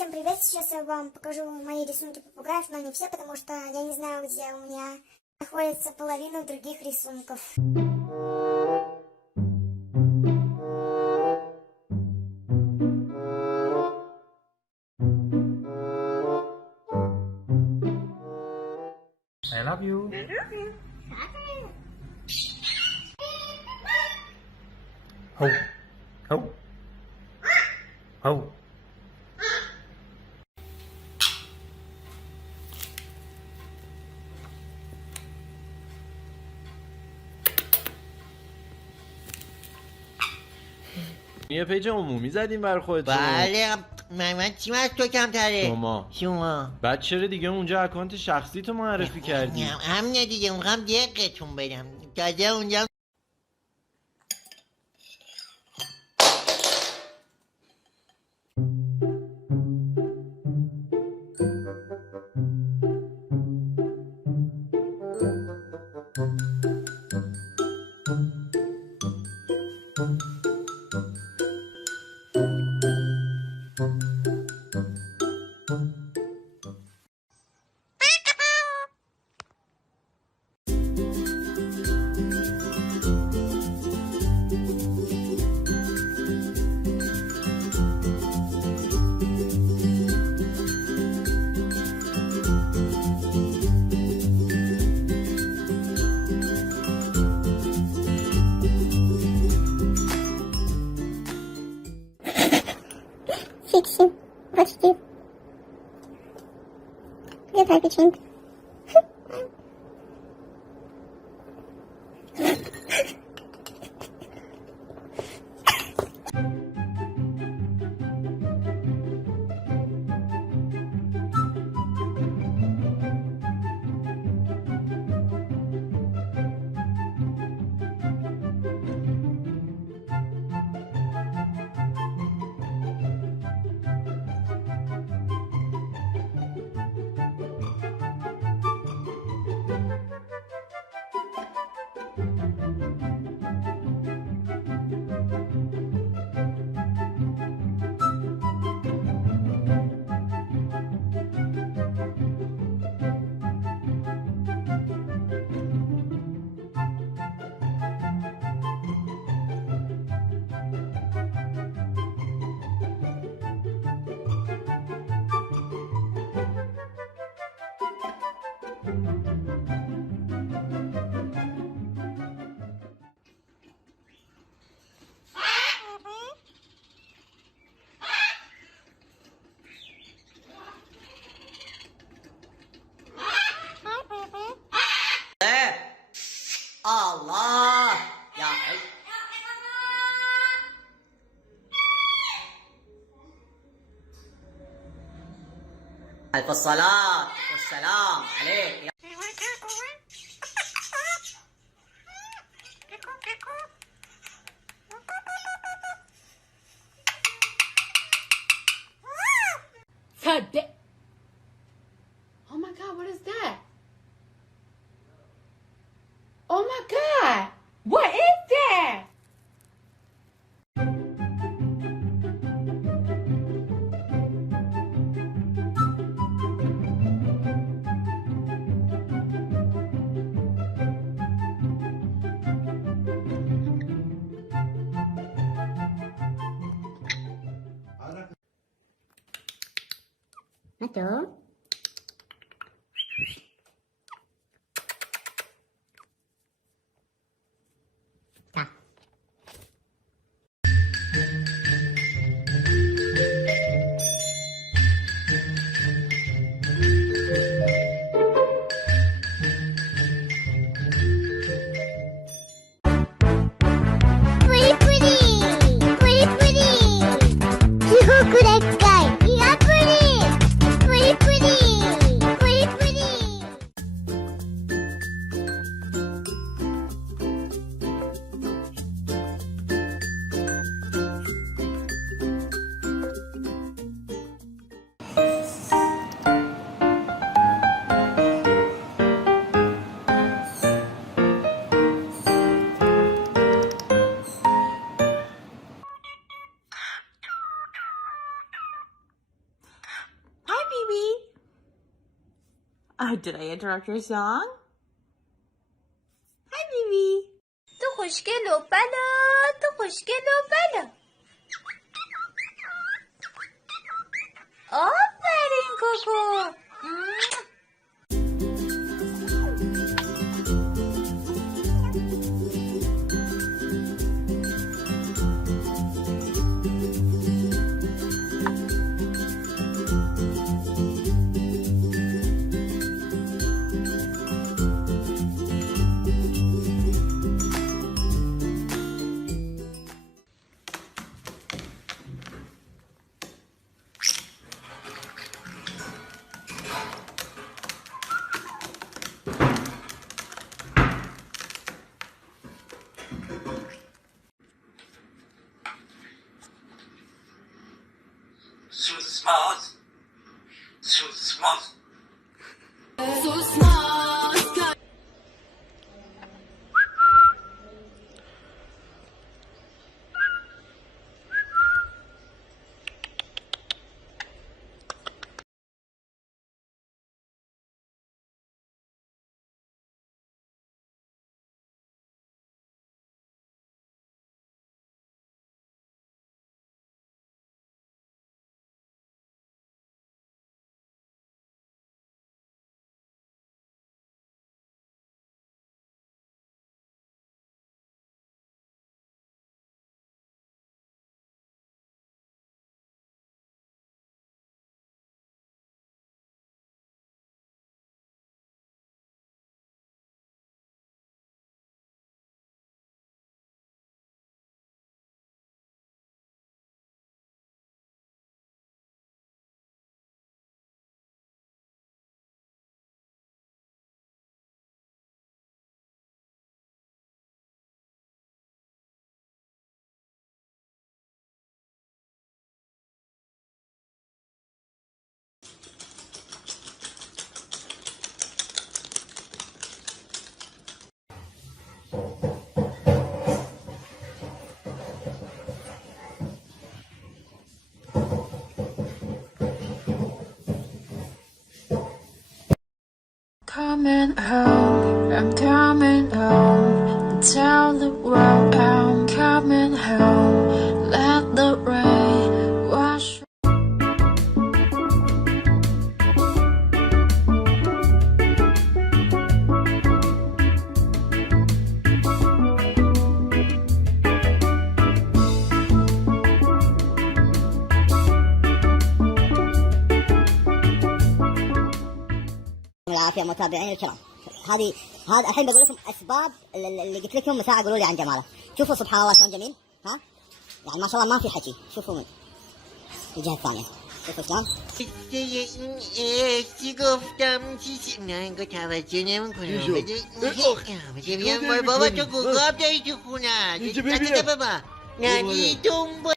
Всем привет! Сейчас я вам покажу мои рисунки попугаев, но не все, потому что я не знаю, где у меня находится половина других рисунков. I love you. Ho. Ho. Ho. یه پیج عمومی زدیم بر خودتون. بله من چیم از تو کمتره؟ شما بعد چرا دیگه اونجا اکانت شخصی تو معرفی کردی؟ همینه دیگه اونقام دقتون بدم تازه اونجا Фикси, почти. Где-то печенька. Allah ya ألف الصلاة والسلام عليك. Oh my God, what is that? Oh my God, what is that? Atau? Did I interrupt your song? Hi, baby. تو خوشگل و بلا تو خوشگل و بلا آفرین کوکو Coming home, I'm coming home. Tell the world I'm coming home. Let the rain wash. العافية متابعيني الكرام، هذا الحين بقول لكم اسباب اللي قلت لكم من ساعه قولوا لي عن جماله. شوفوا سبحان الله شلون جميل، ها يعني ما شاء الله ما في حكي. شوفوا من الجهه الثانيه، شوفوا شلون. چی گفتم چی نه اینگاه توجه نمی کنم بده بیان بابا تو گوگاب داری تو خونه بابا نه دنبال